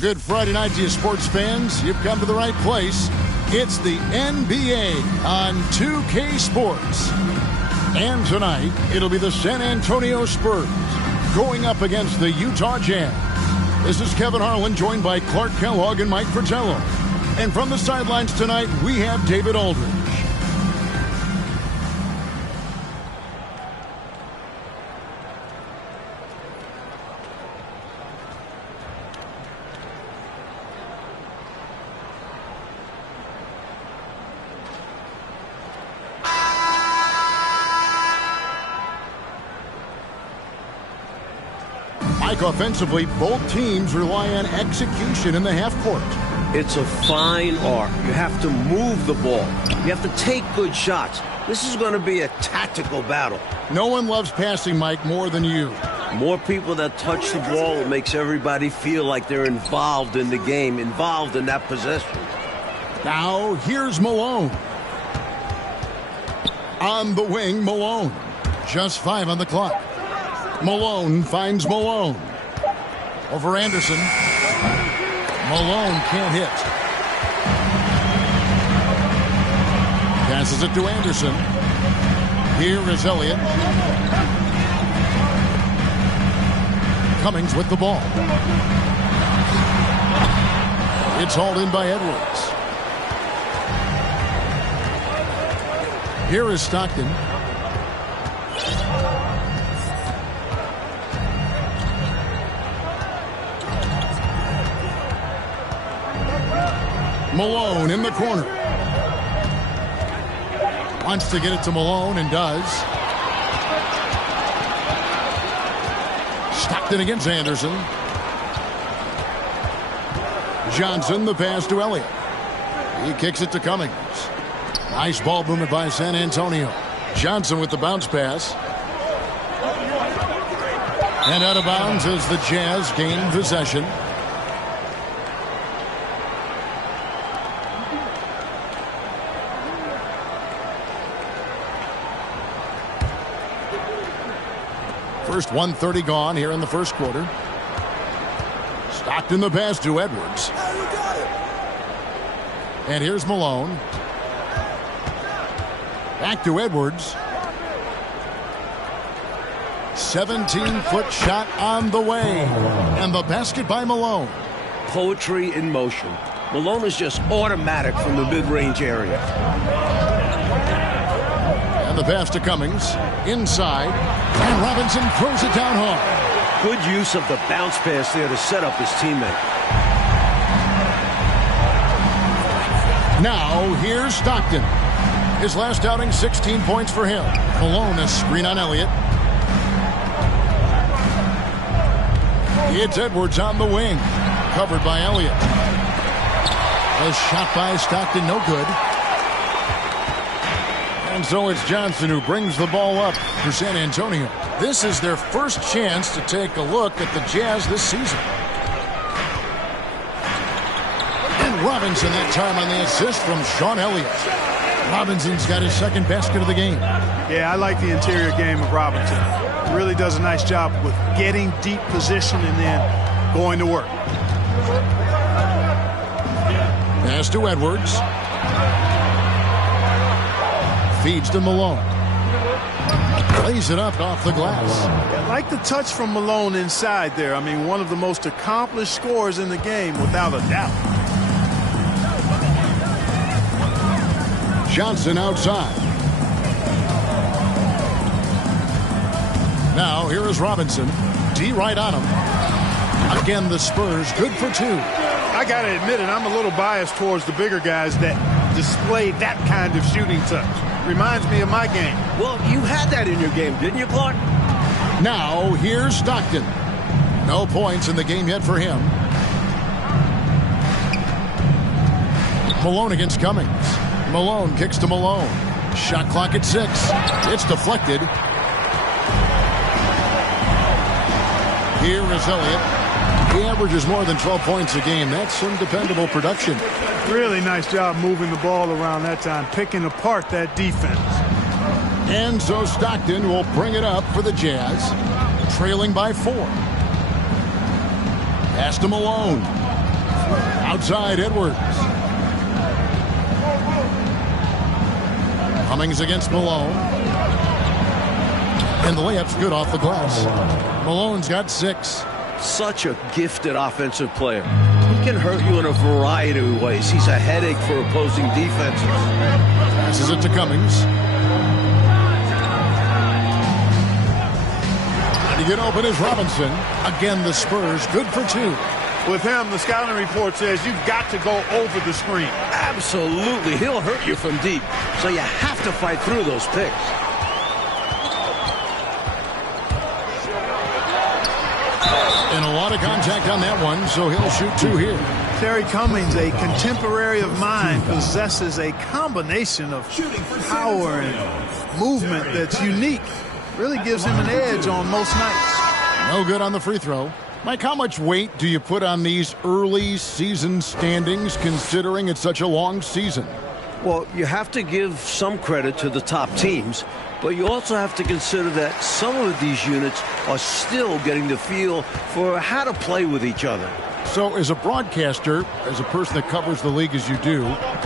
Good Friday night to you sports fans. You've come to the right place. It's the NBA on 2K Sports. And tonight, it'll be the San Antonio Spurs going up against the Utah Jazz. This is Kevin Harlan, joined by Clark Kellogg and Mike Fratello. And from the sidelines tonight, we have David Aldridge. Offensively, both teams rely on execution in the half court. It's a fine art. You have to move the ball. You have to take good shots. This is going to be a tactical battle. No one loves passing, Mike, more than you. More people that touch the ball, it makes everybody feel like they're involved in the game, involved in that possession. Now, here's Malone. On the wing, Malone. Just 5 on the clock. Malone finds Malone. Over Anderson. Malone can't hit. Passes it to Anderson. Here is Elliott. Cummings with the ball. It's hauled in by Edwards. Here is Stockton. Malone in the corner. Wants to get it to Malone and does. Stockton against Anderson. Johnson, the pass to Elliott. He kicks it to Cummings. Nice ball movement by San Antonio. Johnson with the bounce pass. And out of bounds as the Jazz gain possession. First 1:30 gone here in the first quarter. Stockton the pass to Edwards. And here's Malone. Back to Edwards. 17-foot shot on the way. And the basket by Malone. Poetry in motion. Malone is just automatic from the mid-range area. And the pass to Cummings. Inside. And Robinson throws it down hard. Good use of the bounce pass there to set up his teammate. Now, here's Stockton. His last outing, 16 points for him. Malone, a screen on Elliott. It's Edwards on the wing. Covered by Elliott. A shot by Stockton, no good. And so it's Johnson who brings the ball up for San Antonio. This is their first chance to take a look at the Jazz this season. And Robinson that time on the assist from Sean Elliott. Robinson's got his second basket of the game. Yeah, I like the interior game of Robinson. Really does a nice job with getting deep position and then going to work. Pass to Edwards. Feeds to Malone. Plays it up off the glass. I like the touch from Malone inside there. I mean, one of the most accomplished scorers in the game, without a doubt. Johnson outside. Now, here is Robinson. D right on him. Again, the Spurs good for 2. I got to admit it, I'm a little biased towards the bigger guys that display that kind of shooting touch. Reminds me of my game. Well, you had that in your game, didn't you, Clark? Now, here's Stockton. No points in the game yet for him. Malone against Cummings. Malone kicks to Malone. Shot clock at 6. It's deflected. Here is Elliott. He averages more than 12 points a game. That's some dependable production. Really nice job moving the ball around that time, picking apart that defense. And so Stockton will bring it up for the Jazz, trailing by 4. Pass to Malone. Outside Edwards. Cummings against Malone. And the layup's good off the glass. Malone's got 6. Such a gifted offensive player. He can hurt you in a variety of ways. He's a headache for opposing defenses. Passes it to Cummings. To get open is Robinson. Again, the Spurs good for 2. With him, the scouting report says you've got to go over the screen. Absolutely. He'll hurt you from deep. So you have to fight through those picks. And a lot of contact on that one, so he'll shoot 2 here. Terry Cummings, a contemporary of mine, possesses a combination of power and movement that's unique. Really gives him an edge on most nights. No good on the free throw. Mike, how much weight do you put on these early season standings considering it's such a long season? Well, you have to give some credit to the top teams, but you also have to consider that some of these units are still getting the feel for how to play with each other. So as a broadcaster, as a person that covers the league as you do,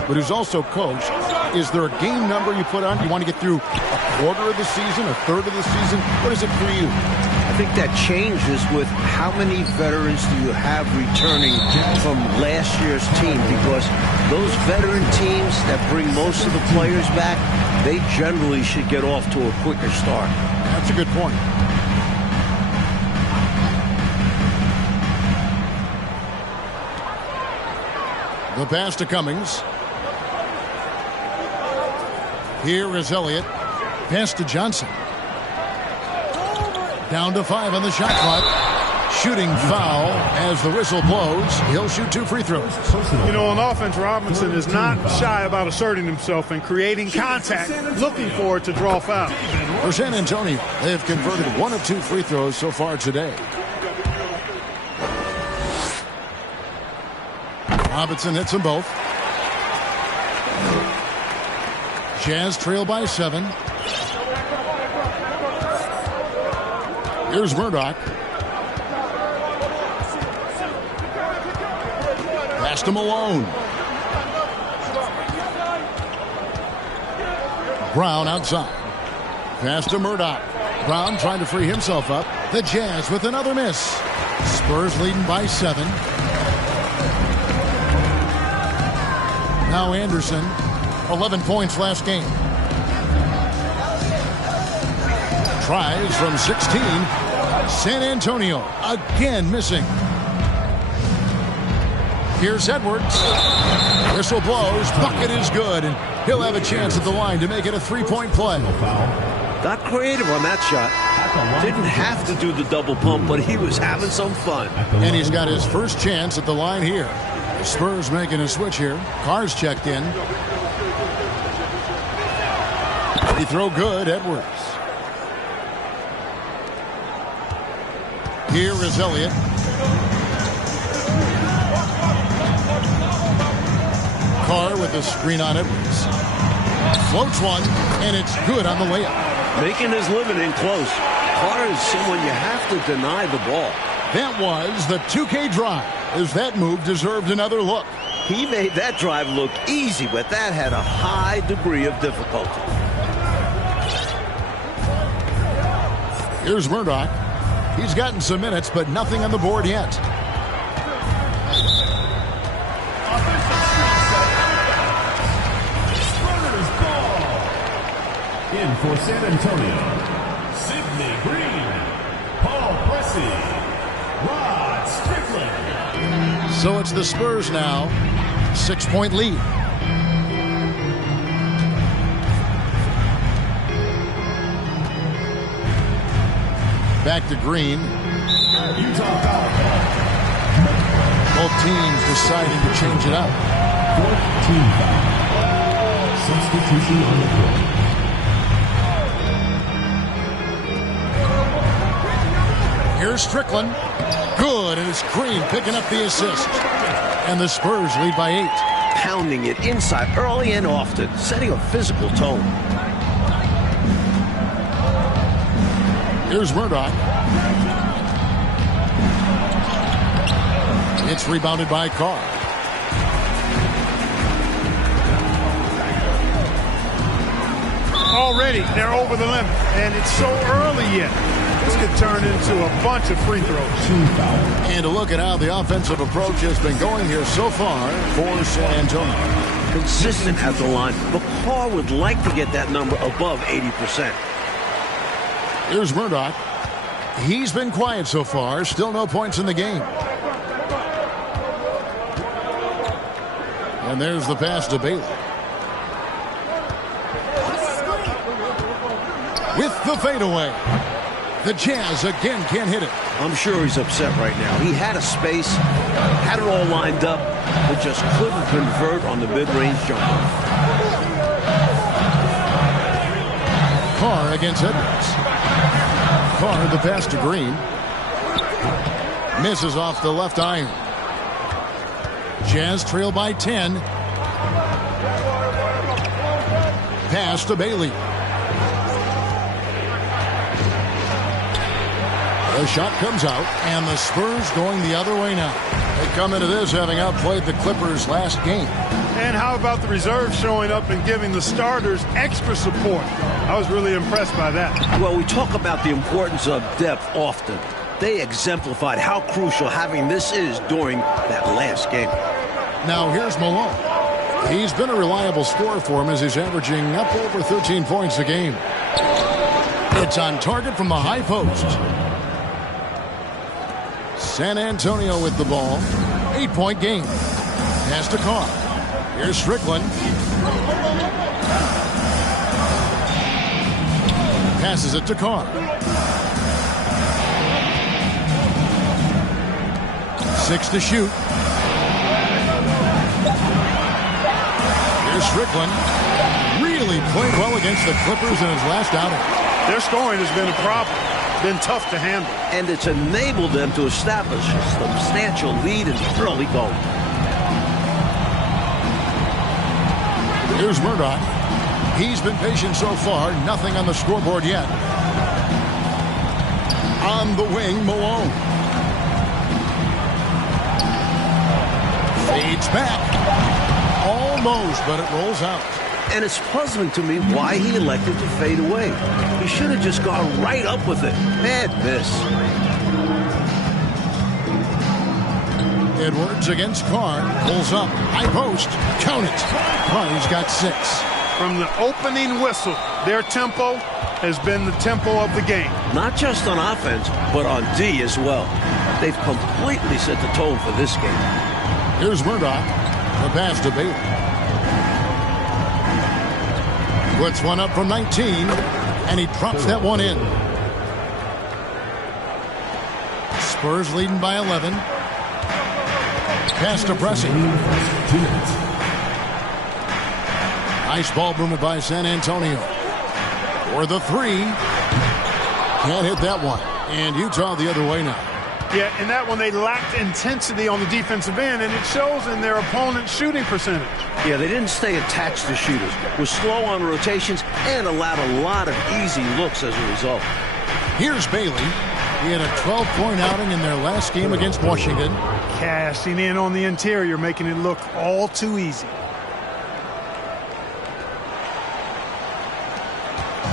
but who's also coached, is there a game number you put on? Do you want to get through a quarter of the season, a third of the season? What is it for you? I think that changes with how many veterans do you have returning from last year's team, because those veteran teams that bring most of the players back, they generally should get off to a quicker start. That's a good point. The pass to Cummings. Here is Elliott. Pass to Johnson. Down to 5 on the shot clock. Shooting foul as the whistle blows. He'll shoot 2 free throws. You know, on offense, Robinson is not shy about asserting himself and creating contact, looking for it to draw foul. For San Antonio, they have converted 1 of 2 free throws so far today. Robinson hits them both. Jazz trail by 7. Here's Murdoch. Pass to Malone. Brown outside. Pass to Murdoch. Brown trying to free himself up. The Jazz with another miss. Spurs leading by 7. Now Anderson, 11 points last game. Tries from 16. San Antonio again missing. Here's Edwards. Whistle blows. Bucket is good. And he'll have a chance at the line to make it a 3-point play. Got creative on that shot. Didn't have to do the double pump, but he was having some fun. And he's got his first chance at the line here. The Spurs making a switch here. Carr's checked in. Free throw good. Edwards. Here is Elliott. Carr with the screen on Edwards. Floats one, and it's good on the layup. Making his living in close. Carr is someone you have to deny the ball. That was the 2K drive, as that move deserved another look. He made that drive look easy, but that had a high degree of difficulty. Here's Murdoch. He's gotten some minutes, but nothing on the board yet. In for San Antonio, Sidney Green, Paul Pressey, Rod Strickland. So it's the Spurs now, 6-point lead. Back to Green. Utah foul. Both teams deciding to change it up. 4th team foul. Substitution on the court. Here's Strickland. Good, and it's Green picking up the assist. And the Spurs lead by 8. Pounding it inside early and often, setting a physical tone. Here's Murdoch. It's rebounded by Carr. Already, they're over the limit, and it's so early yet. This could turn into a bunch of free throws. And a look at how the offensive approach has been going here so far for San Antonio. Consistent at the line, but Carr would like to get that number above 80%. Here's Murdoch. He's been quiet so far. Still no points in the game. And there's the pass to Bailey. With the fadeaway. The Jazz again can't hit it. I'm sure he's upset right now. He had a space, had it all lined up, but just couldn't convert on the mid-range jumper. Carr against Edwards. Carr the pass to Green. Misses off the left iron. Jazz trail by 10. Pass to Bailey. The shot comes out, and the Spurs going the other way now. They come into this having outplayed the Clippers last game. And how about the reserves showing up and giving the starters extra support? I was really impressed by that. Well, we talk about the importance of depth often. They exemplified how crucial having this is during that last game. Now here's Malone. He's been a reliable scorer for him as he's averaging up over 13 points a game. It's on target from the high post. San Antonio with the ball. 8-point game. Pass to Carr. Here's Strickland. Passes it to Carr. 6 to shoot. Here's Strickland. Really played well against the Clippers in his last outing. Their scoring has been a problem. Been tough to handle. And it's enabled them to establish a substantial lead in the early going. Here's Murdoch. He's been patient so far. Nothing on the scoreboard yet. On the wing, Malone. Fades back. Almost, but it rolls out. And it's puzzling to me why he elected to fade away. He should have just gone right up with it. Bad miss. Edwards against Carr. Pulls up. High post. Count it. Carr's got 6. From the opening whistle, their tempo has been the tempo of the game. Not just on offense, but on D as well. They've completely set the tone for this game. Here's Murdoch. The pass to Bailey. Puts one up from 19, and he drops that one in. Spurs leading by 11. Pass to Pressey. Nice ball movement by San Antonio. For the 3. Can't hit that one. And Utah the other way now. Yeah, in that one they lacked intensity on the defensive end, and it shows in their opponent's shooting percentage. Yeah, they didn't stay attached to shooters, were slow on rotations, and allowed a lot of easy looks as a result. Here's Bailey. He had a 12-point outing in their last game against Washington. Cashing in on the interior, making it look all too easy.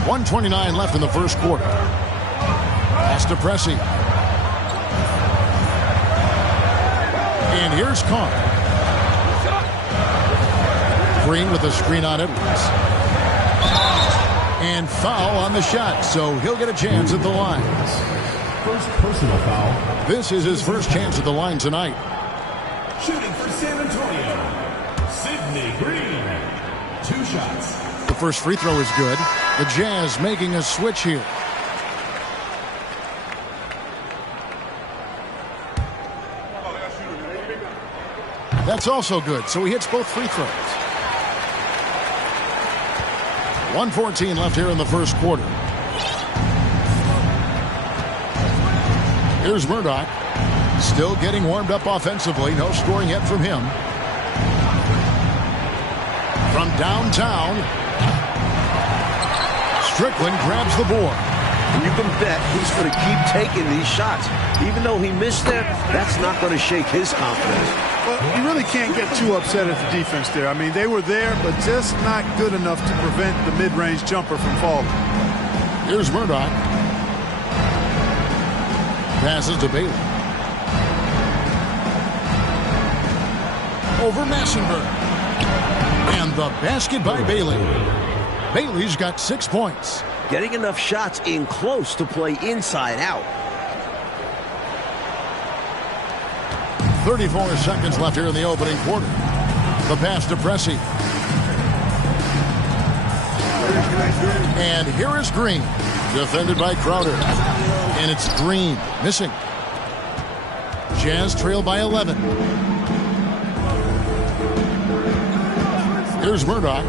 1:29 left in the first quarter. Pass to Pressey. And here's Carr. Green with a screen on Edwards. And foul on the shot, so he'll get a chance at the line. First personal foul. This is his first chance at the line tonight. Shooting for San Antonio, Sidney Green. 2 shots. The first free throw is good. The Jazz making a switch here. That's also good, so he hits both free throws. 1:14 left here in the first quarter. Here's Murdoch. Still getting warmed up offensively. No scoring yet from him. From downtown, Strickland grabs the board. And you can bet he's going to keep taking these shots. Even though he missed there, that's not going to shake his confidence. Well, you really can't get too upset at the defense there. I mean, they were there, but just not good enough to prevent the mid-range jumper from falling. Here's Murdoch. Passes to Bailey. Over Massenberg. And the basket by Bailey. Bailey's got 6 points. Getting enough shots in close to play inside out. 34 seconds left here in the opening quarter. The pass to Pressey. And here is Green. Defended by Crowder. And it's Green missing. Jazz trail by 11. Here's Murdoch.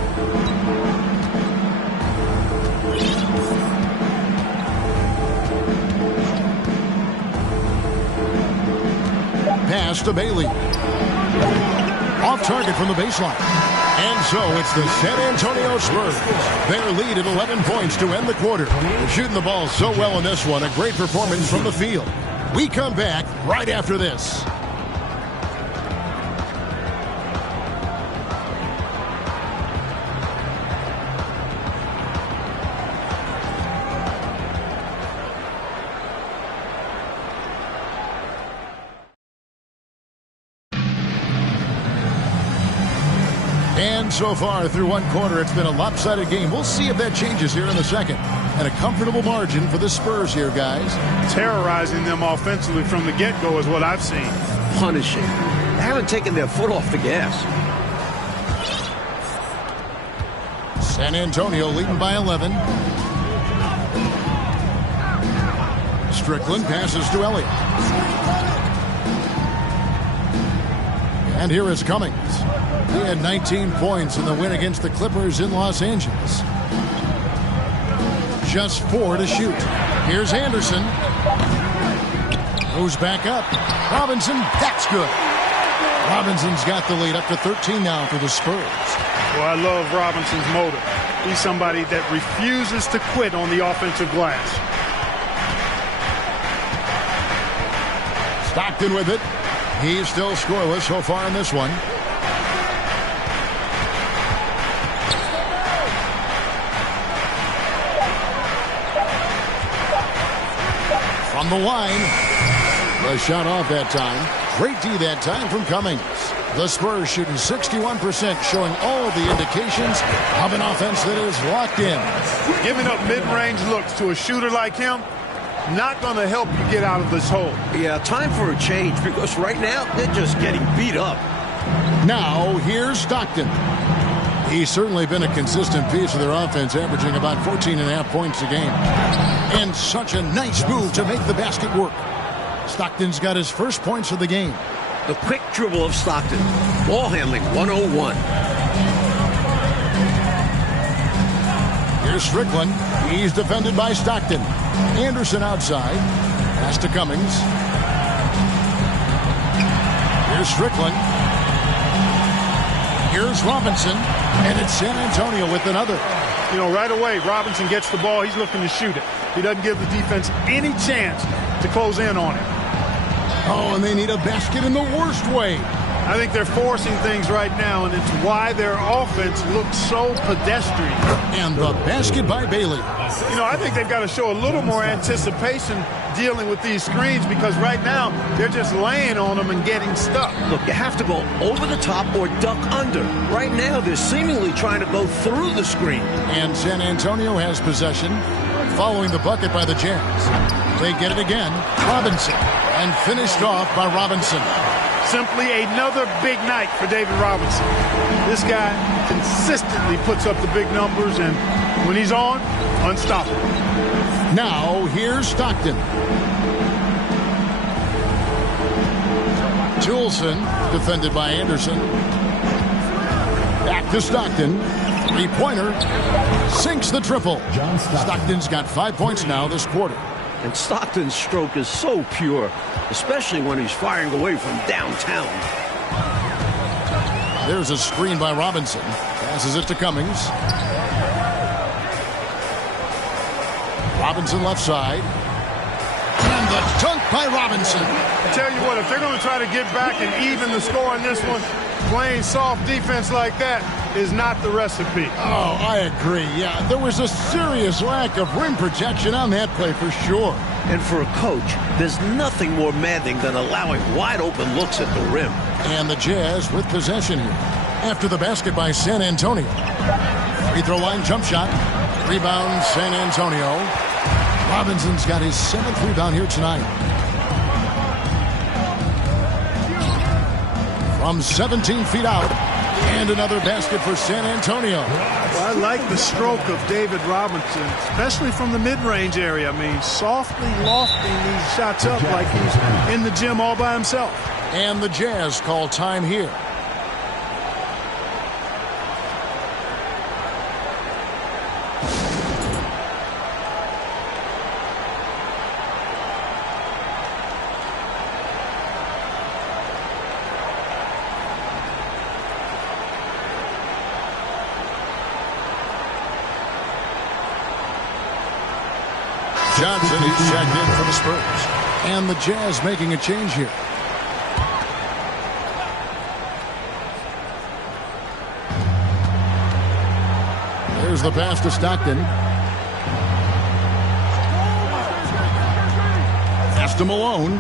Pass to Bailey. Off target from the baseline. And so it's the San Antonio Spurs. Their lead at 11 points to end the quarter. They're shooting the ball so well in this one. A great performance from the field. We come back right after this. And so far through one quarter, it's been a lopsided game. We'll see if that changes here in the second. And a comfortable margin for the Spurs here, guys. Terrorizing them offensively from the get-go is what I've seen. Punishing. They haven't taken their foot off the gas. San Antonio leading by 11. Strickland passes to Elliott. And here is Cummings. He had 19 points in the win against the Clippers in Los Angeles. Just 4 to shoot. Here's Anderson. Goes back up. Robinson, that's good. Robinson's got the lead up to 13 now for the Spurs. Well, I love Robinson's motive. He's somebody that refuses to quit on the offensive glass. Stockton with it. He's still scoreless so far in this one. From the line. The shot off that time. Great D that time from Cummings. The Spurs shooting 61%, showing all the indications of an offense that is locked in. Giving up mid-range looks to a shooter like him, not going to help you get out of this hole. Yeah, time for a change because right now they're just getting beat up. Now here's Stockton. He's certainly been a consistent piece of their offense, averaging about 14.5 points a game. And such a nice move to make the basket work. Stockton's got his first points of the game. The quick dribble of Stockton. Ball handling 101. Here's Strickland. He's defended by Stockton. Anderson outside. Pass to Cummings. Here's Strickland. Here's Robinson. And it's San Antonio with another. You know, right away, Robinson gets the ball. He's looking to shoot it. He doesn't give the defense any chance to close in on it. Oh, and they need a basket in the worst way. I think they're forcing things right now, and it's why their offense looks so pedestrian. And the basket by Bailey. You know, I think they've got to show a little more anticipation dealing with these screens because right now they're just laying on them and getting stuck. Look, you have to go over the top or duck under. Right now they're seemingly trying to go through the screen. And San Antonio has possession following the bucket by the Jazz. They get it again. Robinson. And finished off by Robinson. Simply another big night for David Robinson. This guy consistently puts up the big numbers, and when he's on, unstoppable. Now, here's Stockton. Toulson, defended by Anderson. Back to Stockton. Three-pointer. Sinks the triple. Stockton's got 5 points now this quarter. And Stockton's stroke is so pure, especially when he's firing away from downtown. There's a screen by Robinson. Passes it to Cummings. Robinson left side. And the dunk by Robinson. I tell you what, if they're going to try to get back and even the score in this one, playing soft defense like that is not the recipe. Oh, I agree. Yeah, there was a serious lack of rim protection on that play for sure. And for a coach, there's nothing more maddening than allowing wide open looks at the rim. And the Jazz with possession here. After the basket by San Antonio. Free throw line jump shot. Rebound San Antonio. Robinson's got his 7th rebound here tonight. From 17 feet out. And another basket for San Antonio. Well, I like the stroke of David Robinson, especially from the mid-range area. I mean, softly lofting these shots up like he's in the gym all by himself. And the Jazz call time here. Johnson, he's checked in for the Spurs. And the Jazz making a change here. There's the pass to Stockton. Pass to Malone.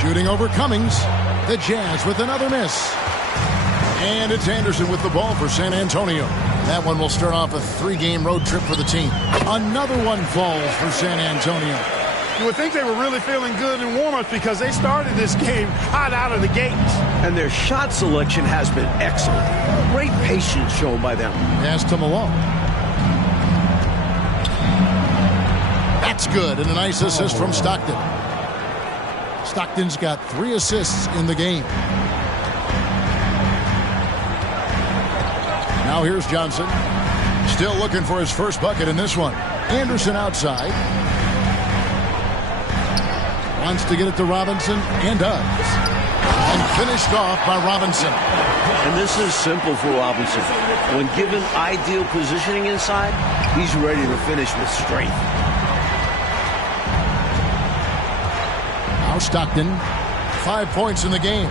Shooting over Cummings. The Jazz with another miss. And it's Anderson with the ball for San Antonio. That one will start off a 3-game road trip for the team. Another one falls for San Antonio. You would think they were really feeling good in warm-ups because they started this game hot out of the gates. And their shot selection has been excellent. Great patience shown by them. Pass to Malone. That's good, and a nice assist from Stockton. Stockton's got 3 assists in the game. Now here's Johnson. Still looking for his first bucket in this one. Anderson outside. Wants to get it to Robinson, and does. And finished off by Robinson. And this is simple for Robinson. When given ideal positioning inside, he's ready to finish with strength. Now Stockton, 5 points in the game.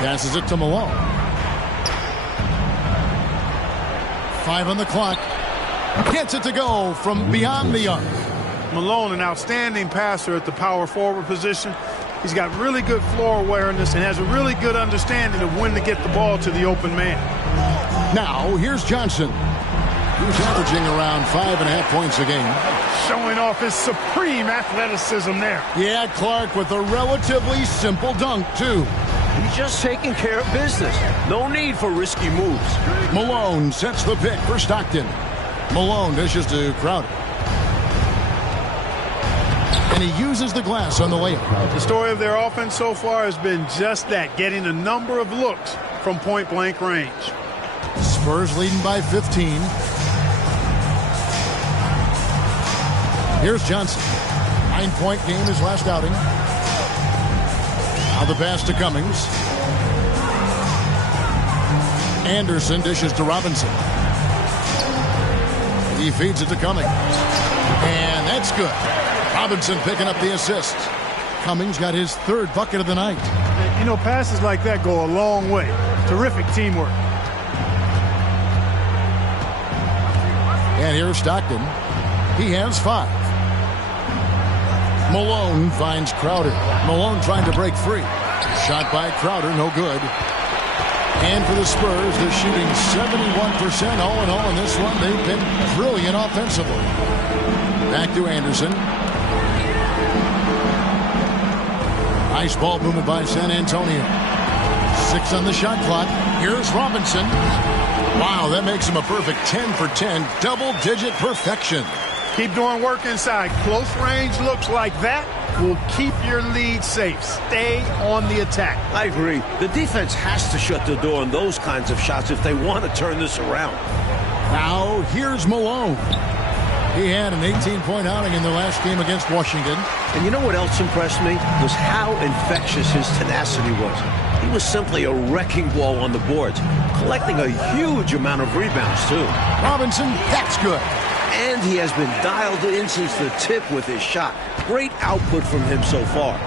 Passes it to Malone. 5 on the clock. Gets it to go from beyond the arc. Malone, an outstanding passer at the power forward position. He's got really good floor awareness and has a really good understanding of when to get the ball to the open man. Now, here's Johnson, who's averaging around 5.5 points a game. Showing off his supreme athleticism there. Yeah, Clark with a relatively simple dunk, too. He's just taking care of business. No need for risky moves. Malone sets the pick for Stockton. Malone dishes to Crowder. And he uses the glass on the layup. The story of their offense so far has been just that, getting a number of looks from point-blank range. Spurs leading by 15. Here's Johnson. 9-point game his last outing. Now the pass to Cummings. Anderson dishes to Robinson. He feeds it to Cummings. And that's good. Robinson picking up the assist. Cummings got his 3rd bucket of the night. You know, passes like that go a long way. Terrific teamwork. And here's Stockton. He has 5. Malone finds Crowder. Malone trying to break free. Shot by Crowder, no good. And for the Spurs, they're shooting 71% all in all in this one. They've been brilliant offensively. Back to Anderson. Nice ball movement by San Antonio. 6 on the shot clock. Here's Robinson. Wow, that makes him a perfect 10 for 10. Double-digit perfection. Keep doing work inside. Close range looks like that will keep your lead safe. Stay on the attack. I agree. The defense has to shut the door on those kinds of shots if they want to turn this around. Now, here's Malone. He had an 18-point outing in the last game against Washington. And you know what else impressed me? Was how infectious his tenacity was. He was simply a wrecking ball on the boards, collecting a huge amount of rebounds, too. Robinson, that's good. And he has been dialed in since the tip with his shot. Great output from him so far.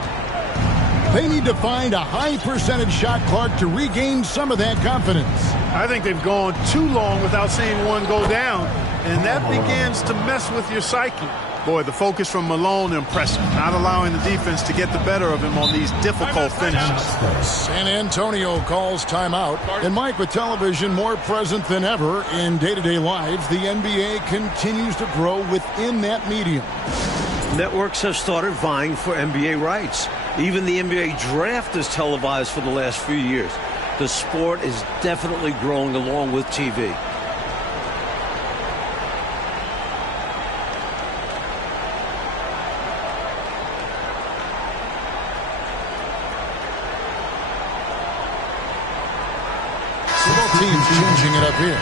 They need to find a high-percentage shot, Clark, to regain some of that confidence. I think they've gone too long without seeing one go down, and that begins to mess with your psyche. Boy, the focus from Malone, impressive. Not allowing the defense to get the better of him on these difficult finishes. San Antonio calls timeout. And Mike, with television more present than ever in day-to-day lives, the NBA continues to grow within that medium. Networks have started vying for NBA rights. Even the NBA draft is televised for the last few years. The sport is definitely growing along with TV. Both teams changing it up here.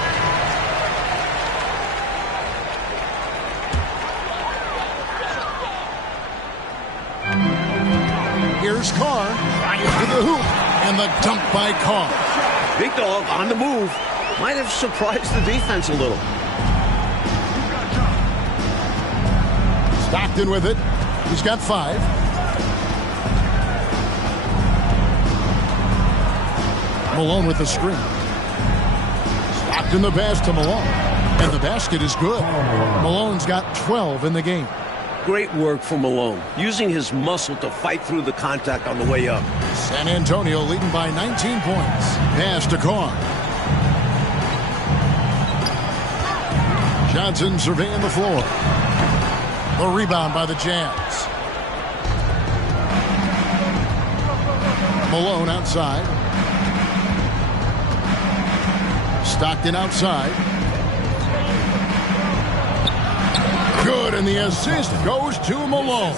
Here's Carr, to the hoop, and the dunk by Carr. Big dog on the move. Might have surprised the defense a little. Stockton with it. He's got 5. Malone with the screen. Stockton the pass to Malone. And the basket is good. Malone's got 12 in the game. Great work for Malone, using his muscle to fight through the contact on the way up. San Antonio leading by 19 points. Pass to Carr. Johnson surveying the floor. The rebound by the Jazz. Malone outside. Stockton outside. Good, and the assist goes to Malone.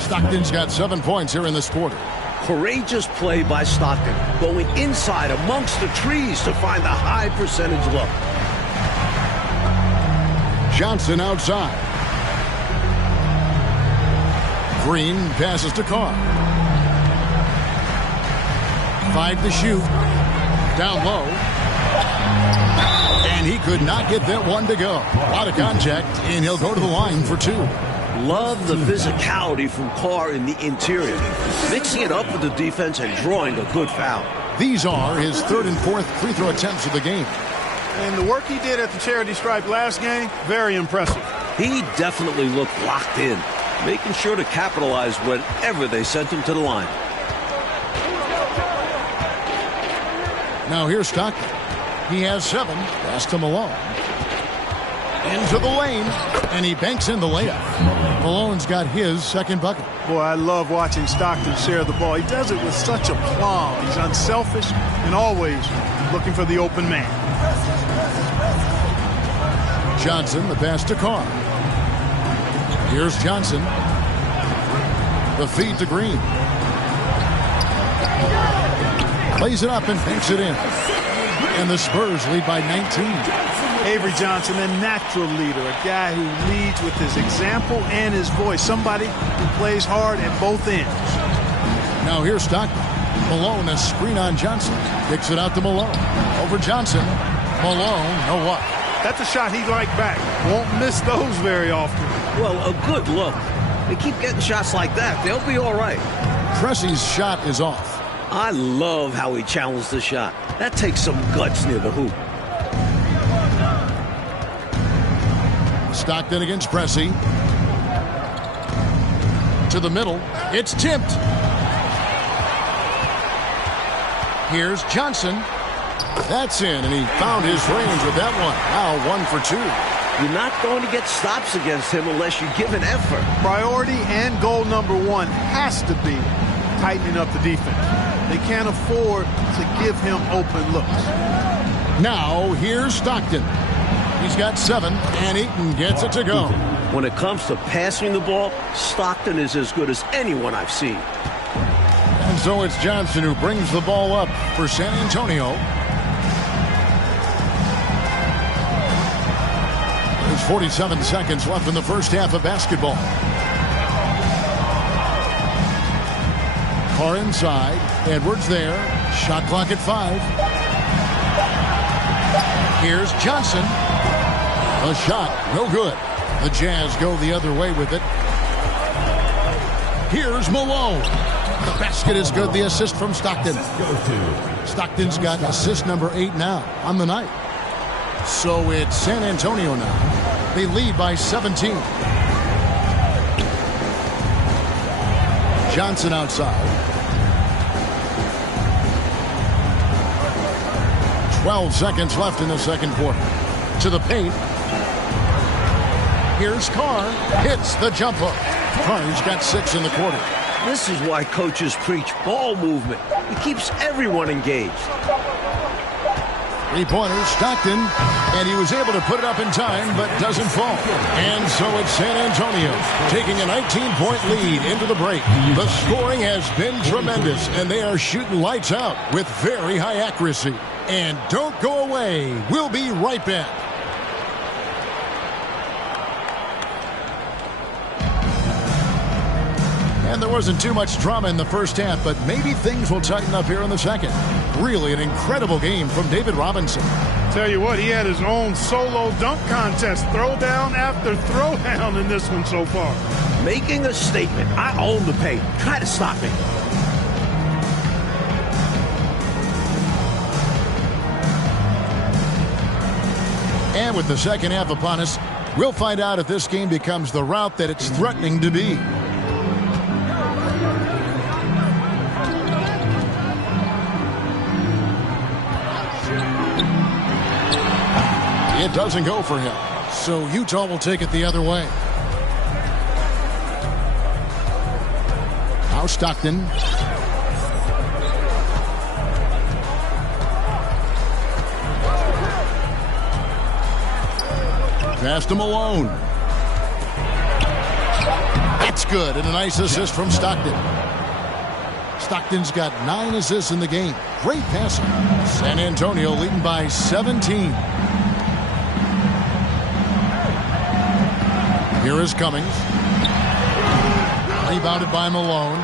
Stockton's got 7 points here in this quarter. Courageous play by Stockton, going inside amongst the trees to find the high percentage look. Johnson outside. Green passes to Carr. 5 to shoot. Down low. And he could not get that one to go. A lot of contact, and he'll go to the line for 2. Love the physicality from Carr in the interior, mixing it up with the defense and drawing a good foul. These are his 3rd and 4th free throw attempts of the game. And the work he did at the charity stripe last game, very impressive. He definitely looked locked in, making sure to capitalize whenever they sent him to the line. Now here's Stockton. He has 7. Pass to Malone. Into the lane, and he banks in the layup. Malone's got his 2nd bucket. Boy, I love watching Stockton share the ball. He does it with such aplomb. He's unselfish and always looking for the open man. Johnson, the pass to Carr. Here's Johnson. The feed to Green. Plays it up and banks it in. And the Spurs lead by 19. Avery Johnson, a natural leader, a guy who leads with his example and his voice, somebody who plays hard at both ends. Now here's Stockton. Malone, a screen on Johnson. Kicks it out to Malone. Over Johnson. Malone, no what? That's a shot he'd like back. Won't miss those very often. Well, a good look. They keep getting shots like that. They'll be all right. Pressey's shot is off. I love how he challenged the shot. That takes some guts near the hoop. Stockton against Pressey. To the middle. It's tipped. Here's Johnson. That's in, and he found his range with that one. Now 1 for 2. You're not going to get stops against him unless you give an effort. Priority and goal number 1 has to be tightening up the defense. They can't afford to give him open looks. Now here's Stockton. He's got 7, and Ayton gets it to go. When it comes to passing the ball, Stockton is as good as anyone I've seen. And so it's Johnson who brings the ball up for San Antonio. There's 47 seconds left in the first half of basketball. Carr inside. Edwards there. Shot clock at 5. Here's Johnson. A shot. No good. The Jazz go the other way with it. Here's Malone. The basket is good. The assist from Stockton. Stockton's got assist number 8 now on the night. So it's San Antonio now. They lead by 17. Johnson outside. 12 seconds left in the second quarter. To the paint. Here's Carr. Hits the jump hook. Carr's got 6 in the quarter. This is why coaches preach ball movement. It keeps everyone engaged. Three-pointer, Stockton, and he was able to put it up in time, but doesn't fall. And so it's San Antonio taking a 19-point lead into the break. The scoring has been tremendous, and they are shooting lights out with very high accuracy. And don't go away. We'll be right back. And there wasn't too much drama in the first half, but maybe things will tighten up here in the second. Really an incredible game from David Robinson. Tell you what, he had his own solo dunk contest, throwdown after throwdown in this one so far. Making a statement. I own the paint. Try to stop me. And with the second half upon us, we'll find out if this game becomes the route that it's threatening to be. It doesn't go for him. So Utah will take it the other way. Now Stockton. Pass to Malone. That's good. And a nice assist from Stockton. Stockton's got 9 assists in the game. Great passing. San Antonio leading by 17. Here is Cummings. Rebounded by Malone.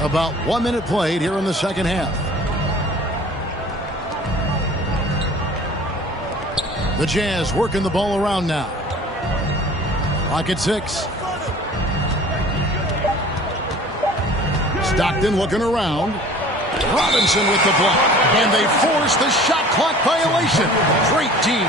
About 1 minute played here in the second half. The Jazz working the ball around now. Clock at 6. Stockton looking around. Robinson with the block. And they force the shot clock violation. Great team.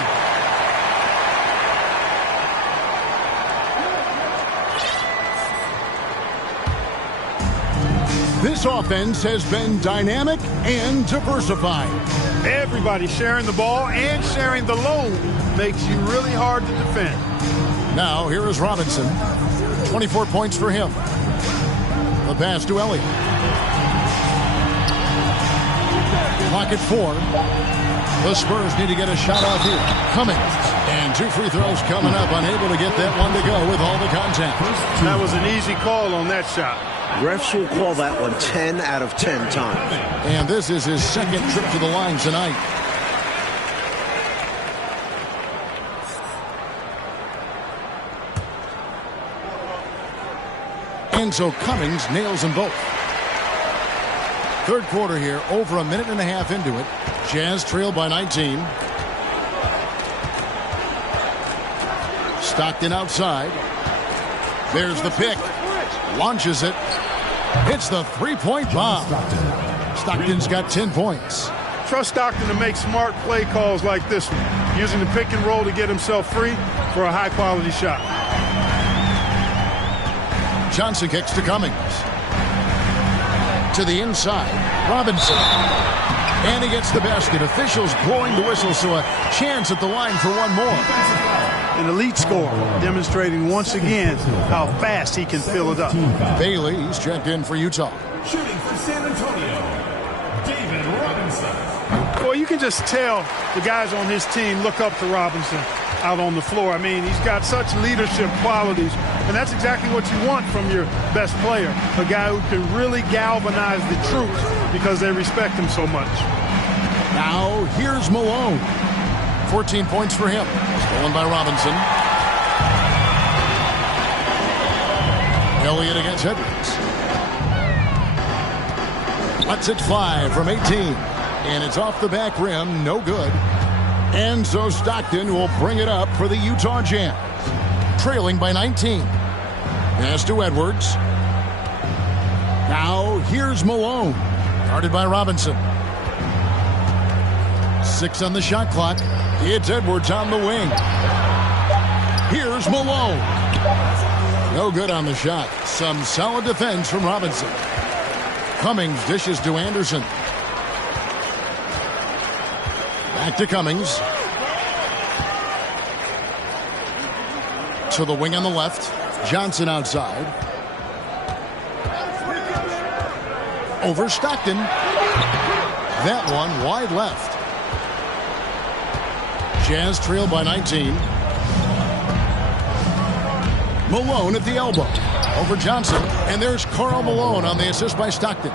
This offense has been dynamic and diversified. Everybody sharing the ball and sharing the load makes you really hard to defend. Now, here is Robinson. 24 points for him. The pass to Elliott. Clock at 4. The Spurs need to get a shot off here. Cummings. And 2 free throws coming up. Unable to get that one to go with all the contact. That was an easy call on that shot. Refs will call that one 10 out of 10 times. And this is his second trip to the line tonight. And so Cummings nails them both. Third quarter here, over a minute and a half into it. Jazz trail by 19. Stockton outside. There's the pick. Launches it. Hits the three-point bomb. Stockton's got 10 points. Trust Stockton to make smart play calls like this one, using the pick and roll to get himself free for a high-quality shot. Johnson kicks to Cummings. To the inside. Robinson. And he gets the basket. Officials blowing the whistle, so a chance at the line for one more. An elite scorer, demonstrating once again how fast he can fill it up. Bailey, he's checked in for Utah. Shooting for San Antonio, David Robinson. Well, you can just tell the guys on his team look up to Robinson out on the floor. I mean, he's got such leadership qualities, and that's exactly what you want from your best player, a guy who can really galvanize the troops because they respect him so much. Now here's Malone. 14 points for him. Stolen by Robinson. Elliott against Edwards. Lets it fly from 18. And it's off the back rim. No good. And so Stockton will bring it up for the Utah Jazz. Trailing by 19. Pass to Edwards. Now here's Malone. Guarded by Robinson. 6 on the shot clock. It's Edwards on the wing. Here's Malone. No good on the shot. Some solid defense from Robinson. Cummings dishes to Anderson. Back to Cummings. To the wing on the left. Johnson outside. Over Stockton. That one wide left. Jazz trail by 19. Malone at the elbow. Over Johnson. And there's Karl Malone on the assist by Stockton.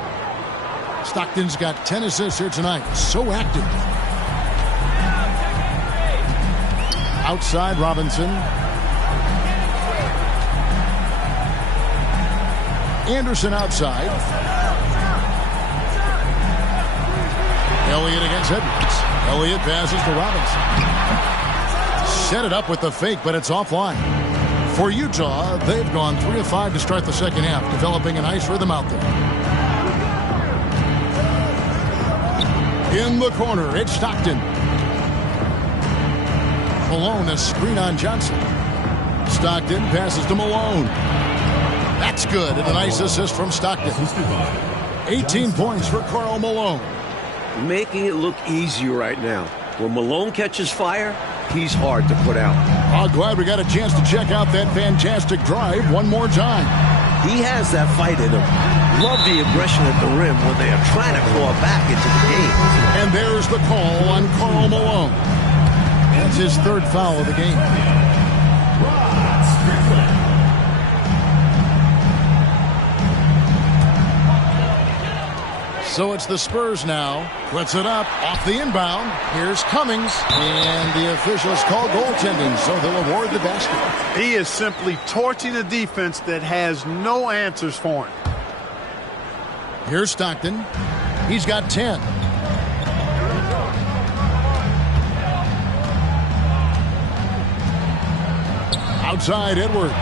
Stockton's got 10 assists here tonight. So active. Outside Robinson. Anderson outside. Elliott against Edwards. Elliott passes to Robinson. Set it up with the fake, but it's offline. For Utah, they've gone 3 of 5 to start the second half, developing a nice rhythm out there. In the corner, it's Stockton. Malone, a screen on Johnson. Stockton passes to Malone. That's good, and a nice assist from Stockton. 18 points for Karl Malone. Making it look easy right now. When Malone catches fire, he's hard to put out. I'm glad we got a chance to check out that fantastic drive one more time. He has that fight in him. Love the aggression at the rim when they are trying to claw back into the game. And there's the call on Karl Malone. That's his 3rd foul of the game. So it's the Spurs now. Puts it up off the inbound. Here's Cummings. And the officials call goaltending, so they'll award the basket. He is simply torching a defense that has no answers for him. Here's Stockton. He's got 10. Outside Edwards.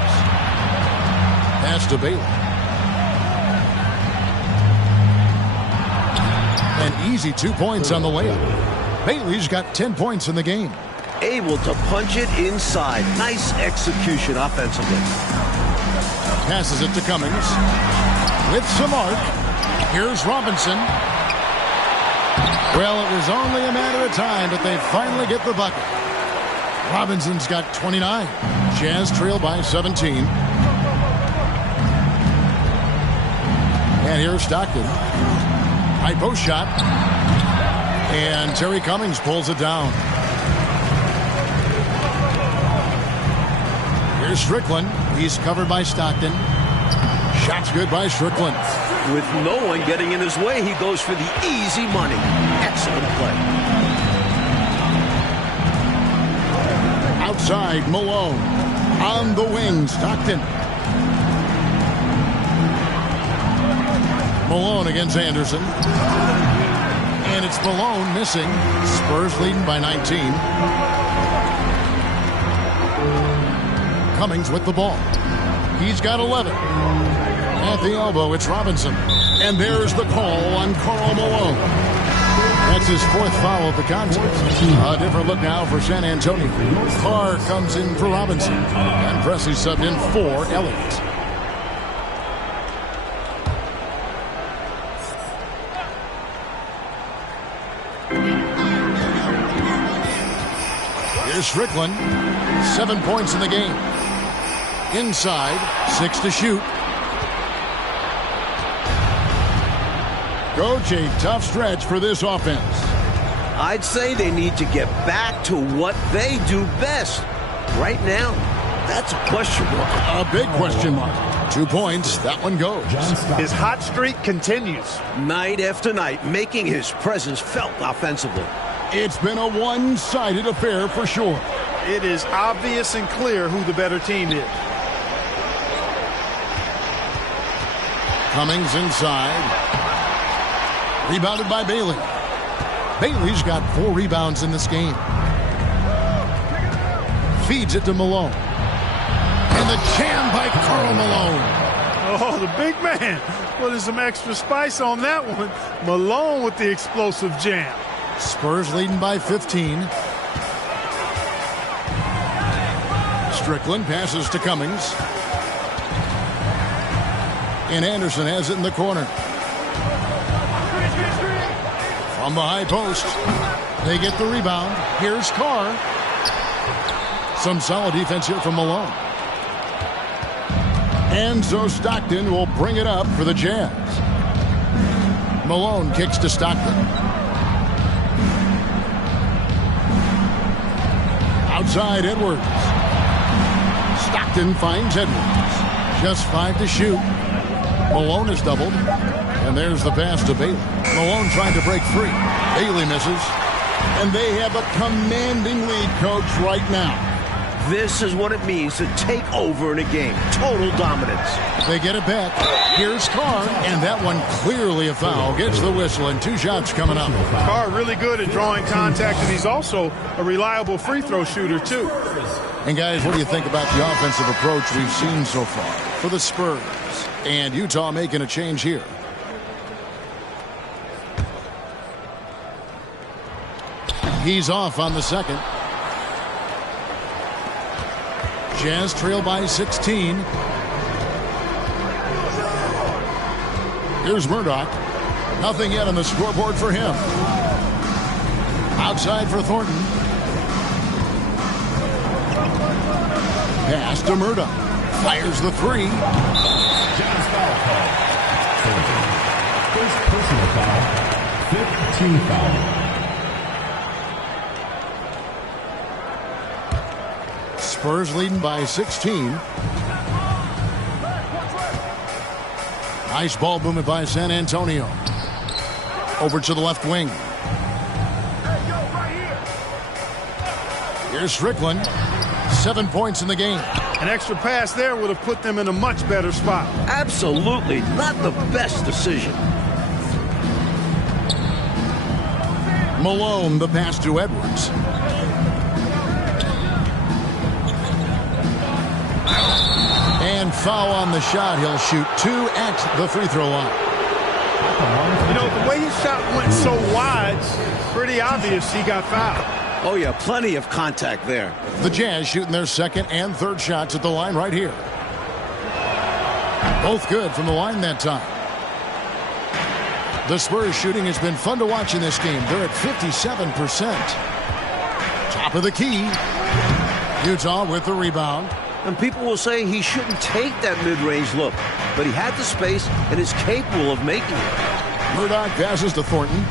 Pass to Bailey. An easy 2 points on the layup. Bailey's got 10 points in the game. Able to punch it inside. Nice execution offensively. Passes it to Cummings. With some arc. Here's Robinson. Well, it was only a matter of time, but they finally get the bucket. Robinson's got 29. Jazz trail by 17. And here's Stockton. High post shot. And Terry Cummings pulls it down. Here's Strickland. He's covered by Stockton. Shot's good by Strickland. With no one getting in his way, he goes for the easy money. Excellent play. Outside, Malone. On the wing, Stockton. Malone against Anderson. And it's Malone missing. Spurs leading by 19. Cummings with the ball. He's got 11. At the elbow, it's Robinson. And there's the call on Karl Malone. That's his 4th foul of the contest. A different look now for San Antonio. Carr comes in for Robinson. And Presley subbed in for Elliott. Here's Strickland. 7 points in the game. Inside, 6 to shoot. Coach, a tough stretch for this offense. I'd say they need to get back to what they do best. Right now, that's a question mark. A big question mark. 2 points. That one goes. His hot streak continues. Night after night, making his presence felt offensively. It's been a one-sided affair for sure. It is obvious and clear who the better team is. Cummings inside. Rebounded by Bailey. Bailey's got 4 rebounds in this game. Feeds it to Malone. And the jam by Karl Malone. Oh, the big man putting some extra spice on that one. Malone with the explosive jam. Spurs leading by 15. Strickland passes to Cummings. And Anderson has it in the corner. From the high post. They get the rebound. Here's Carr. Some solid defense here from Malone. Enzo Stockton will bring it up for the Jazz. Malone kicks to Stockton. Outside Edwards. Stockton finds Edwards. Just 5 to shoot. Malone is doubled. And there's the pass to Bailey. Malone trying to break free. Bailey misses. And they have a commanding lead, coach, right now. This is what it means to take over in a game. Total dominance. They get it back. Here's Carr, and that one clearly a foul. Gets the whistle, and 2 shots coming up. Carr really good at drawing contact, and he's also a reliable free throw shooter, too. And, guys, what do you think about the offensive approach we've seen so far for the Spurs? And Utah making a change here. He's off on the second. Jazz trail by 16. Here's Murdoch. Nothing yet on the scoreboard for him. Outside for Thornton. Pass to Murdoch. Fires the 3. Jazz foul call. First personal foul. 5th team foul. Spurs leading by 16. Nice ball movement by San Antonio. Over to the left wing. Here's Strickland. 7 points in the game. An extra pass there would have put them in a much better spot. Absolutely not the best decision. Malone, the pass to Edwards. And foul on the shot. He'll shoot 2 at the free throw line. You know, the way his shot went so wide, pretty obvious he got fouled. Oh, yeah, plenty of contact there. The Jazz shooting their second and third shots at the line right here. Both good from the line that time. The Spurs shooting has been fun to watch in this game. They're at 57%. Top of the key. Utah with the rebound. And people will say he shouldn't take that mid-range look, but he had the space and is capable of making it. Murdoch passes to Thornton.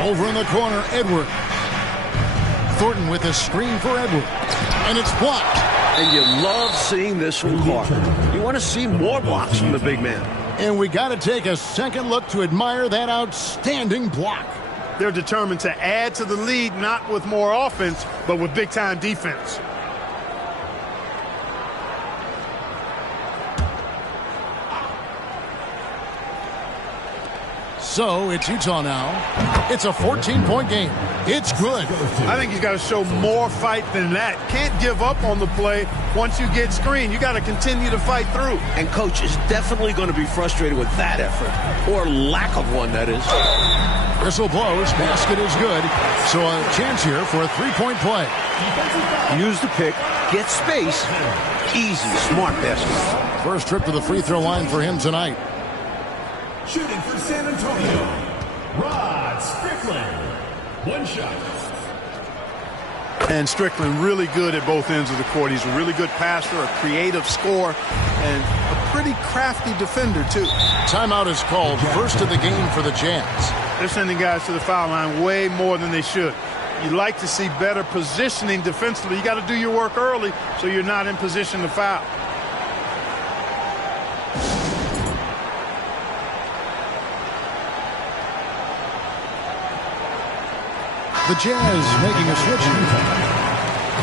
Over in the corner, Edwards. Thornton with a screen for Edwards. And it's blocked. And you love seeing this from Carr. You want to see more blocks from the big man. And we got to take a second look to admire that outstanding block. They're determined to add to the lead, not with more offense, but with big-time defense. So it's Utah now. It's a 14-point game. It's good. I think he's got to show more fight than that. Can't give up on the play once you get screened. You got to continue to fight through. And coach is definitely going to be frustrated with that effort, or lack of one, that is. Whistle blows. Basket is good. So a chance here for a 3-point play. Use the pick, get space. Easy, smart basket. First trip to the free throw line for him tonight. Shooting for San Antonio, Rod Strickland. 1 shot. And Strickland really good at both ends of the court. He's a really good passer, a creative scorer, and a pretty crafty defender, too. Timeout is called. First of the game for the Jazz. They're sending guys to the foul line way more than they should. You'd like to see better positioning defensively. You got to do your work early so you're not in position to foul. The Jazz making a switch here.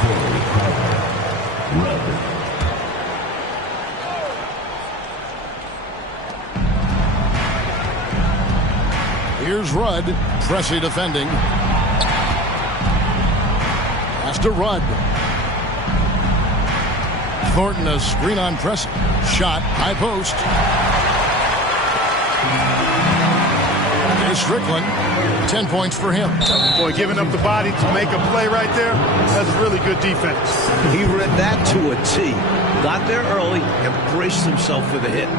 Corey Crowder, Red. Here's Rudd. Pressey defending. Pass to Rudd. Thornton a screen on Pressey. Shot. High post. Here's Strickland. 10 points for him. Boy, giving up the body to make a play right there, that's really good defense. He read that to a T. Got there early and braced himself for the hit.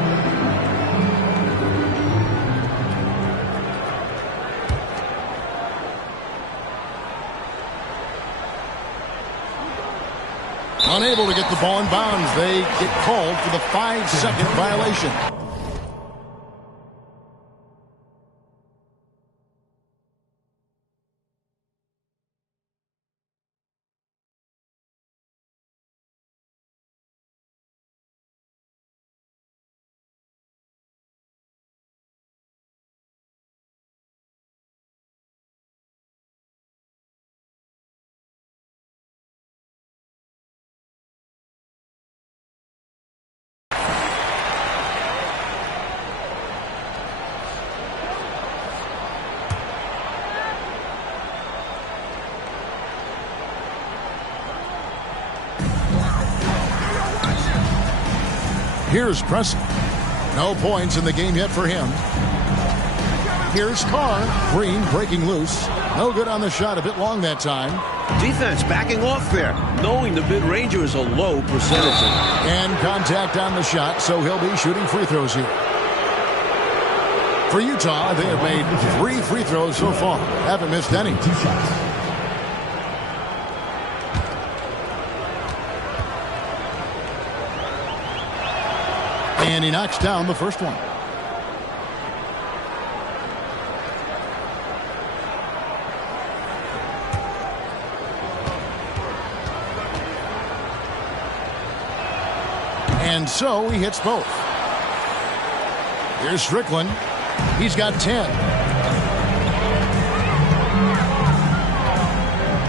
Unable to get the ball in bounds. They get called for the 5-second violation. Here's Pressey. No points in the game yet for him. Here's Carr. Green breaking loose. No good on the shot. A bit long that time. Defense backing off there, knowing the mid-ranger is a low percentage. And contact on the shot, so he'll be shooting free throws here. For Utah, they have made 3 free throws so far. Haven't missed any. 2 shots. And he knocks down the first one. And so he hits both. Here's Strickland. He's got 10.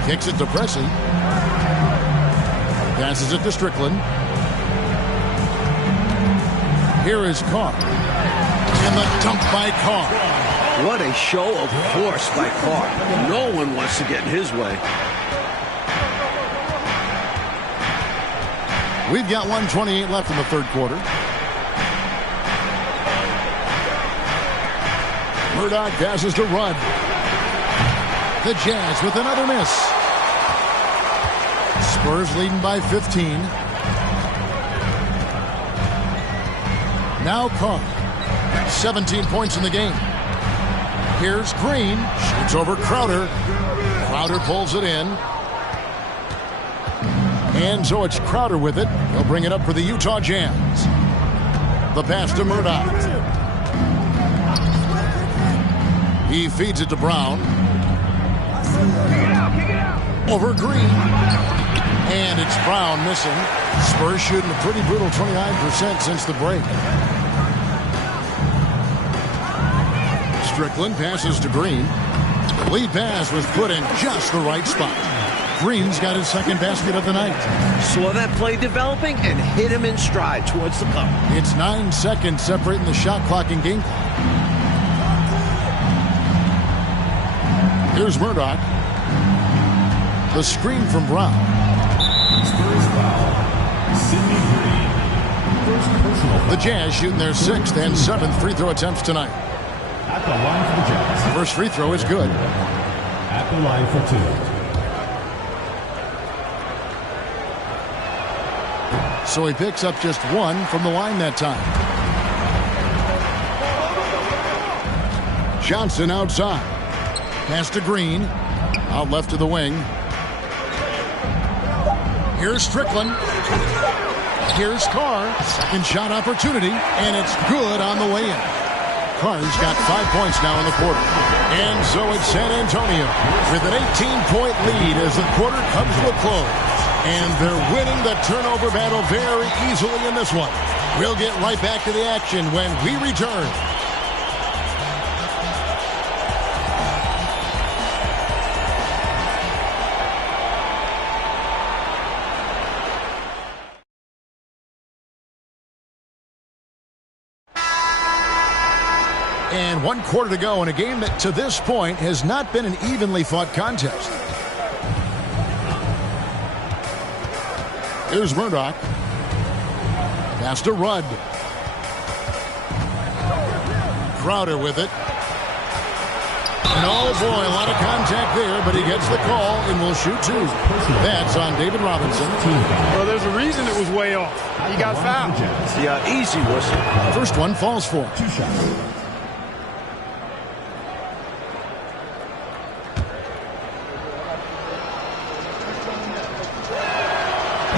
Kicks it to Pressey. Passes it to Strickland. Here is Carr. And the dunk by Carr. What a show of force by Carr. No one wants to get in his way. We've got 1:28 left in the third quarter. Murdoch passes to Rudd. The Jazz with another miss. Spurs leading by 15. Now Carr. 17 points in the game. Here's Green. Shoots over Crowder. Crowder pulls it in. And so it's Crowder with it. He'll bring it up for the Utah Jazz. The pass to Murdoch. He feeds it to Brown. Over Green. And it's Brown missing. Spurs shooting a pretty brutal 29% since the break. Strickland passes to Green. The lead pass was put in just the right spot. Green's got his second basket of the night. Saw that play developing and hit him in stride towards the cup. It's 9 seconds separating the shot clock and game clock. Here's Murdoch. The screen from Brown. Spurs foul. Sidney Green. First personal foul. The Jazz shooting their 6th and 7th free throw attempts tonight. At the line for the Jazz. First free throw is good. At the line for 2. So he picks up just 1 from the line that time. Johnson outside. Pass to Green. Out left to the wing. Here's Strickland. Here's Carr. Second shot opportunity. And it's good on the way in. Carr's got 5 points now in the quarter. And so it's San Antonio with an 18-point lead as the quarter comes to a close. And they're winning the turnover battle very easily in this one. We'll get right back to the action when we return. And 1 quarter to go in a game that to this point has not been an evenly fought contest. Here's Murdoch. Pass to Rudd. Crowder with it. Oh boy, a lot of contact there, but he gets the call and will shoot 2. That's on David Robinson. Well, there's a reason it was way off. He got fouled. Yeah, easy whistle. First one falls for him. 2 shots.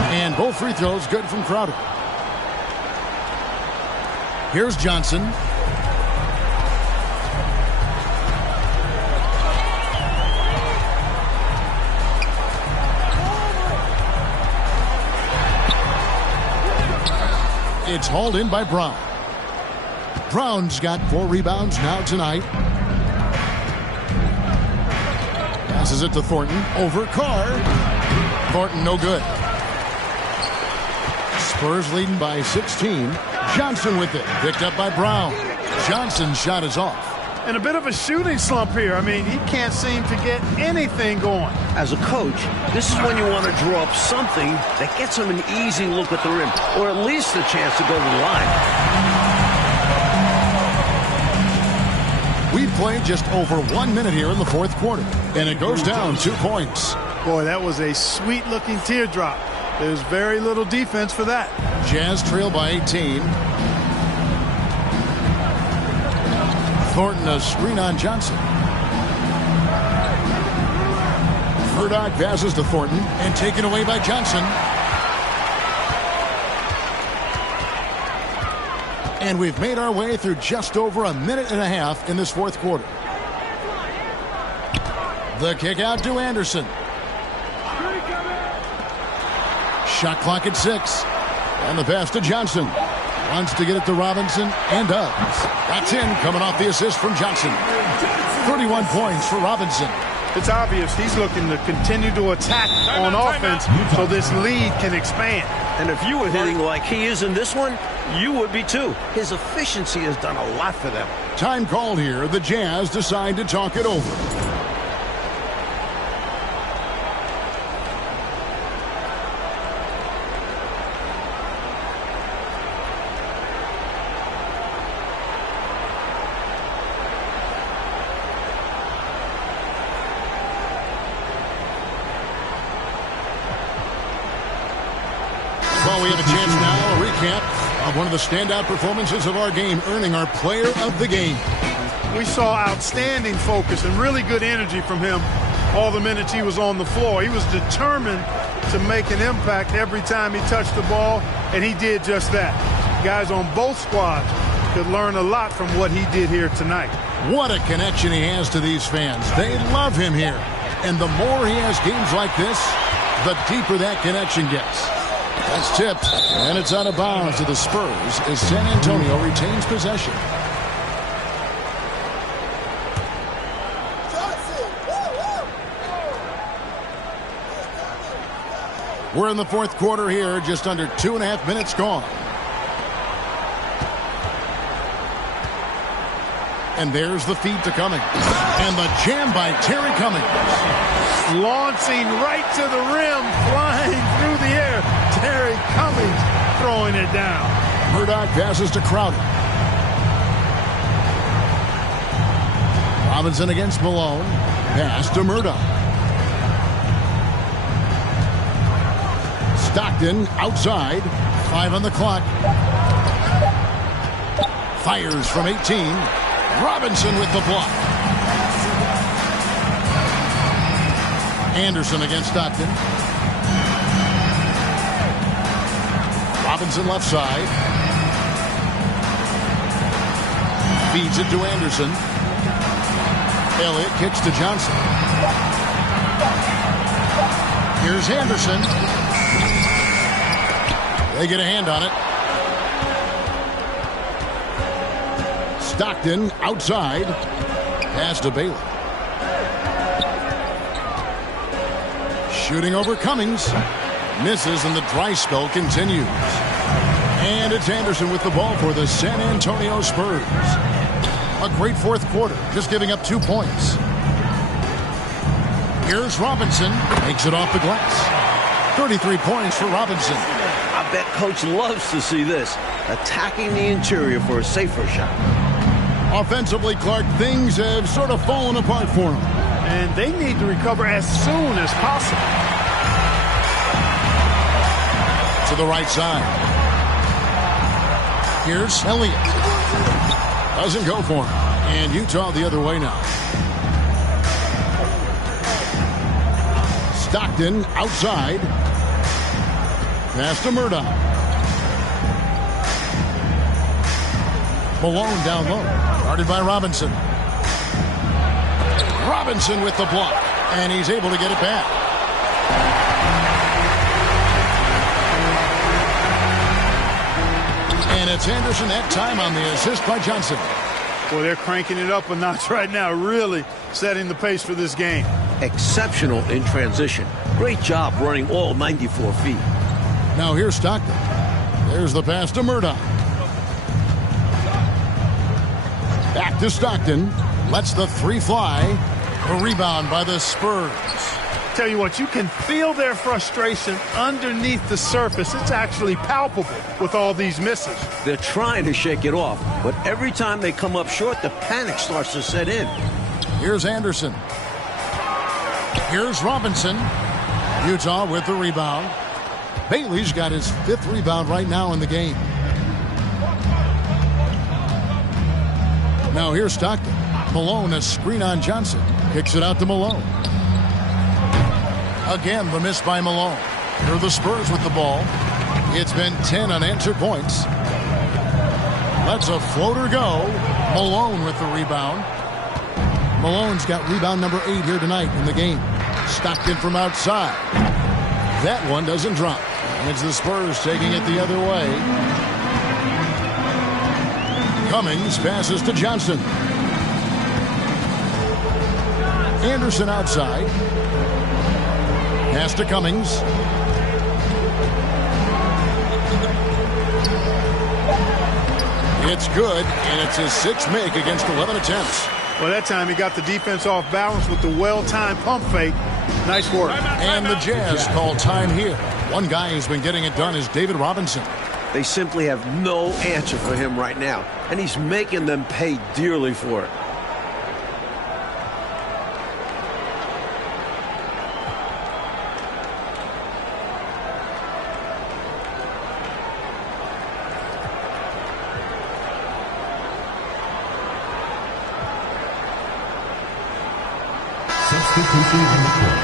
And both free throws good from Crowder. Here's Johnson. It's hauled in by Brown. Brown's got 4 rebounds now tonight. Passes it to Thornton. Over Carr. Thornton no good. Spurs leading by 16. Johnson with it. Picked up by Brown. Johnson's shot is off. And a bit of a shooting slump here. I mean, he can't seem to get anything going. As a coach, this is when you want to draw up something that gets him an easy look at the rim, or at least a chance to go to the line. We've played just over 1 minute here in the 4th quarter, and it goes down 2 points. Boy, that was a sweet-looking teardrop. There's very little defense for that. Jazz trail by 18. Thornton a screen on Johnson. Murdoch passes to Thornton and taken away by Johnson. And we've made our way through just over 1.5 minutes in this 4th quarter. The kick out to Anderson. Shot clock at 6. And the pass to Johnson. Wants to get it to Robinson and does. That's in, coming off the assist from Johnson. 31 points for Robinson. It's obvious he's looking to continue to attack on offense so this lead can expand. And if you were hitting like he is in this one, you would be too. His efficiency has done a lot for them. Time called here. The Jazz decide to talk it over. Well, we have a chance now, a recap of one of the standout performances of our game, earning our player of the game. We saw outstanding focus and really good energy from him all the minutes he was on the floor. He was determined to make an impact every time he touched the ball, and he did just that. Guys on both squads could learn a lot from what he did here tonight. What a connection he has to these fans. They love him here. And the more he has games like this, the deeper that connection gets. That's tipped, and it's out of bounds to the Spurs as San Antonio retains possession. We're in the 4th quarter here, just under 2.5 minutes gone. And there's the feed to Cummings. And the jam by Terry Cummings. Launching right to the rim, flying through the air. Terry Cummings throwing it down. Murdoch passes to Crowder. Robinson against Malone. Pass to Murdoch. Stockton outside. 5 on the clock. Fires from 18. Robinson with the block. Anderson against Stockton. Robinson left side. Feeds it to Anderson. Elliott kicks to Johnson. Here's Anderson. They get a hand on it. Stockton outside. Pass to Bailey. Shooting over Cummings. Misses, and the dry spell continues. And it's Anderson with the ball for the San Antonio Spurs. A great fourth quarter, just giving up 2 points. Here's Robinson, makes it off the glass. 33 points for Robinson. I bet Coach loves to see this. Attacking the interior for a safer shot. Offensively, Clark, things have sort of fallen apart for him. And they need to recover as soon as possible. To the right side. Here's Elliott. Doesn't go for him. And Utah the other way now. Stockton outside. Pass to Murdoch. Malone down low. Guarded by Robinson. Robinson with the block. And he's able to get it back. And it's Anderson that time on the assist by Johnson. Well, they're cranking it up a notch right now, really setting the pace for this game. Exceptional in transition. Great job running all 94 feet. Now here's Stockton. There's the pass to Murdoch. Back to Stockton. Lets the three fly. A rebound by the Spurs. Tell you what, you can feel their frustration underneath the surface. It's actually palpable with all these misses. They're trying to shake it off, but every time they come up short, the panic starts to set in. Here's Anderson. Here's Robinson. Utah with the rebound. Bailey's got his 5th rebound right now in the game. Now here's Stockton. Malone, a screen on Johnson. Kicks it out to Malone. Again, the miss by Malone. Here are the Spurs with the ball. It's been 10 unanswered points. Lets a floater go. Malone with the rebound. Malone's got rebound number 8 here tonight in the game. Stockton from outside. That one doesn't drop. And it's the Spurs taking it the other way. Cummings passes to Johnson. Anderson outside. Pass to Cummings. It's good, and it's his 6th make against 11 attempts. Well, that time he got the defense off balance with the well-timed pump fake. Nice work. And the Jazz call time here. One guy who's been getting it done is David Robinson. They simply have no answer for him right now, and he's making them pay dearly for it. Substitution on the court.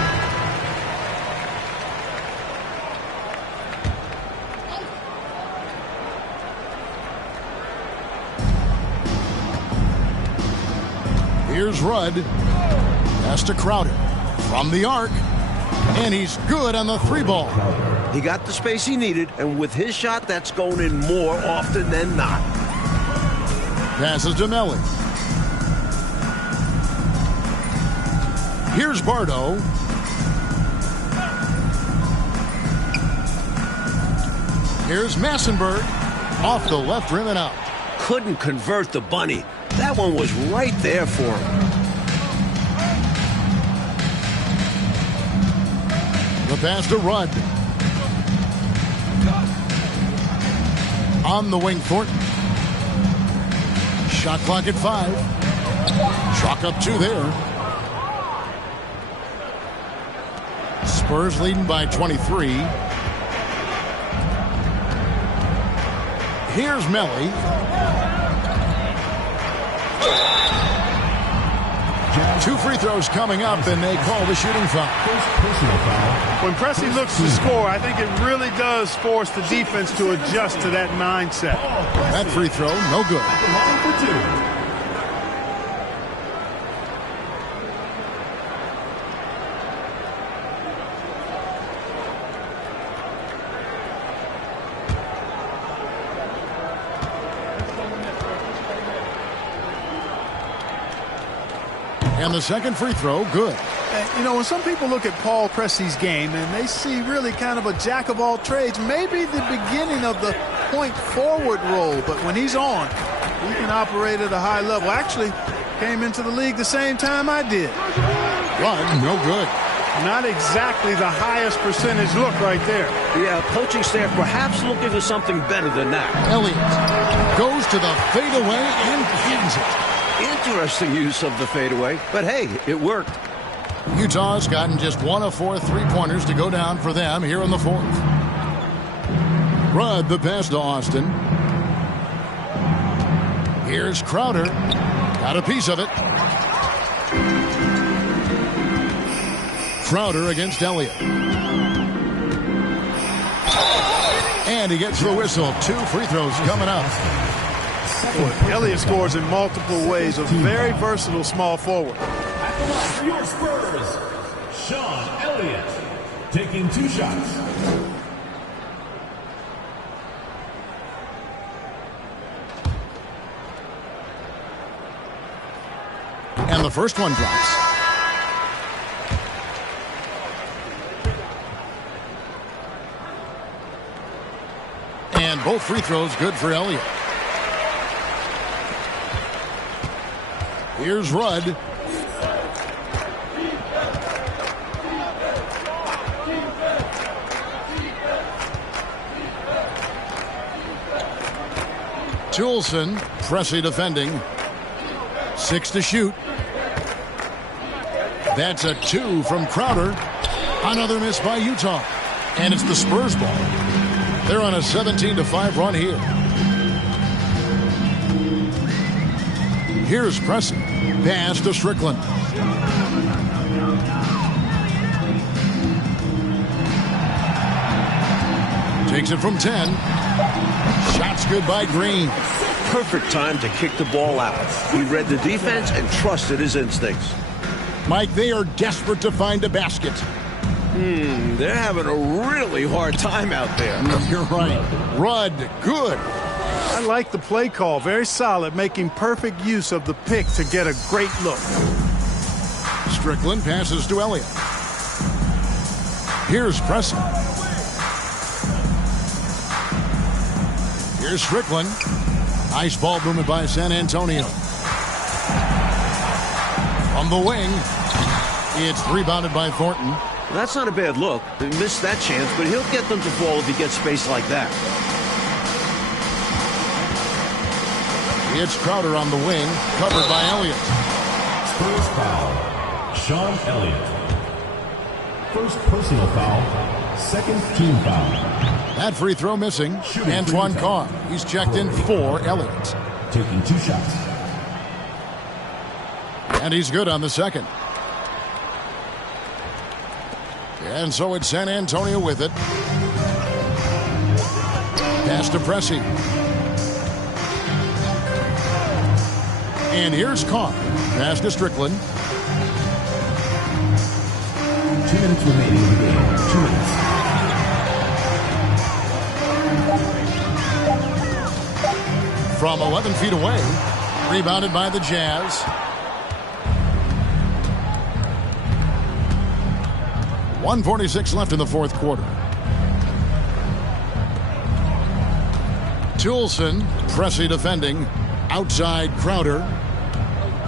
Here's Rudd. Pass to Crowder. From the arc. And he's good on the 3-ball. He got the space he needed, and with his shot, that's going in more often than not. Passes to Melly. Here's Bardo. Here's Massenberg. Off the left rim and out. Couldn't convert the bunny. That one was right there for him. The pass to Rudd. On the wing, Thornton. Shot clock at 5. Chalk up 2 there. Spurs leading by 23. Here's Melly. Two free throws coming up, and they call the shooting foul. When Pressey looks to score, I think it really does force the defense to adjust to that mindset. That free throw, no good. And the second free throw, good. You know, when some people look at Paul Pressey's game and they see really kind of a jack of all trades, maybe the beginning of the point forward role, but when he's on, He can operate at a high level. Actually, came into the league the same time I did. Rudd, no good. Not exactly the highest percentage look right there. Yeah, coaching staff perhaps looking for something better than that. Elliott goes to the fadeaway and hits it. Interesting use of the fadeaway, but hey, it worked. Utah's gotten just 1 of 4 3-pointers to go down for them here in the fourth. Rudd the pass to Austin. Here's Crowder. Got a piece of it. Crowder against Elliott. And he gets the whistle. 2 free throws coming up. Elliott scores in multiple ways. A very versatile small forward. At the line for your Spurs, Sean Elliott taking 2 shots. And the first one drops. And both free throws good for Elliott. Here's Rudd. Toulson, Pressey defending. 6 to shoot. That's a 2 from Crowder. Another miss by Utah. And it's the Spurs ball. They're on a 17-5 run here. Here's Pressey. Pass to Strickland. Takes it from 10. Shots good by Green. Perfect time to kick the ball out. He read the defense and trusted his instincts. Mike, they are desperate to find a basket. They're having a really hard time out there. You're right. Rudd, good. I like the play call. Very solid, making perfect use of the pick to get a great look. Strickland passes to Elliott. Here's Pressey. Here's Strickland. Nice ball movement by San Antonio. On the wing, it's rebounded by Thornton. That's not a bad look. He missed that chance, but he'll get them to fall if he gets space like that. It's Crowder on the wing, covered by Elliott. Spurs foul, Sean Elliott. First personal foul, second team foul. That free throw missing. Antoine Carr. He's checked in for Elliott. Taking 2 shots. And he's good on the second. And so it's San Antonio with it. Pass to Pressey. And here's Carr. Pass to Strickland. 2 minutes remaining in the game. 2 minutes. From 11 feet away. Rebounded by the Jazz. .146 left in the fourth quarter. Toulson, Pressey defending. Outside Crowder.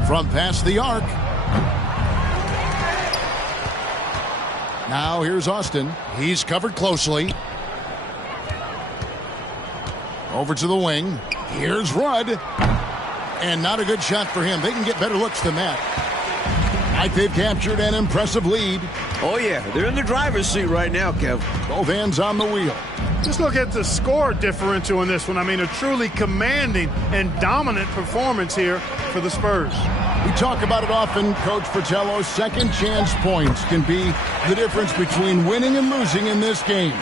From past the arc. Now here's Austin. He's covered closely. Over to the wing. Here's Rudd. And not a good shot for him. They can get better looks than that. I think they've captured an impressive lead. Oh, yeah. They're in the driver's seat right now, Kev. Both hands on the wheel. Just look at the score differential in this one. I mean, a truly commanding and dominant performance here for the Spurs. We talk about it often, Coach Fratello. Second chance points can be the difference between winning and losing in this game.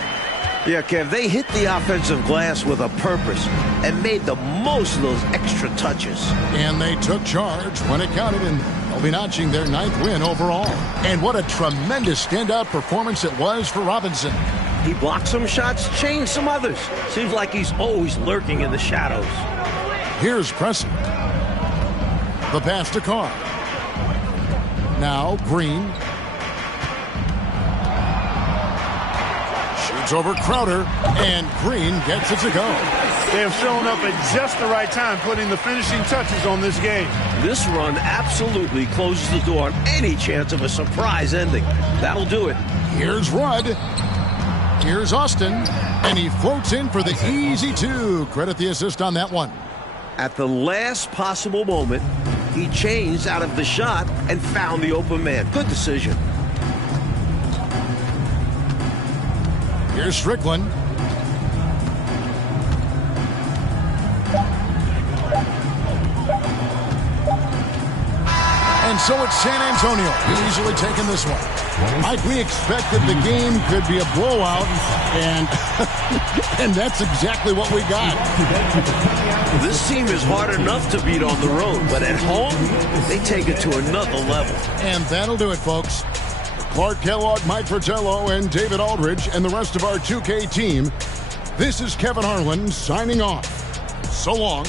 Yeah, Kev, they hit the offensive glass with a purpose and made the most of those extra touches. And they took charge when it counted, and they'll be notching their 9th win overall. And what a tremendous standout performance it was for Robinson. He blocked some shots, changed some others. Seems like he's always lurking in the shadows. Here's Pressey. The pass to Carr. Now Green. Shoots Here's over Crowder, and Green gets it to go. They have shown up at just the right time, putting the finishing touches on this game. This run absolutely closes the door on any chance of a surprise ending. That'll do it. Here's Rudd. Here's Austin, and he floats in for the easy two. Credit the assist on that one. At the last possible moment, he changed out of the shot and found the open man. Good decision. Here's Strickland. And so it's San Antonio easily taking this one. Mike, we expected the game could be a blowout, and and that's exactly what we got. This team is hard enough to beat on the road, but at home, they take it to another level. And that'll do it, folks. Clark Kellogg, Mike Fratello, and David Aldridge, and the rest of our 2K team, this is Kevin Harlan signing off. So long.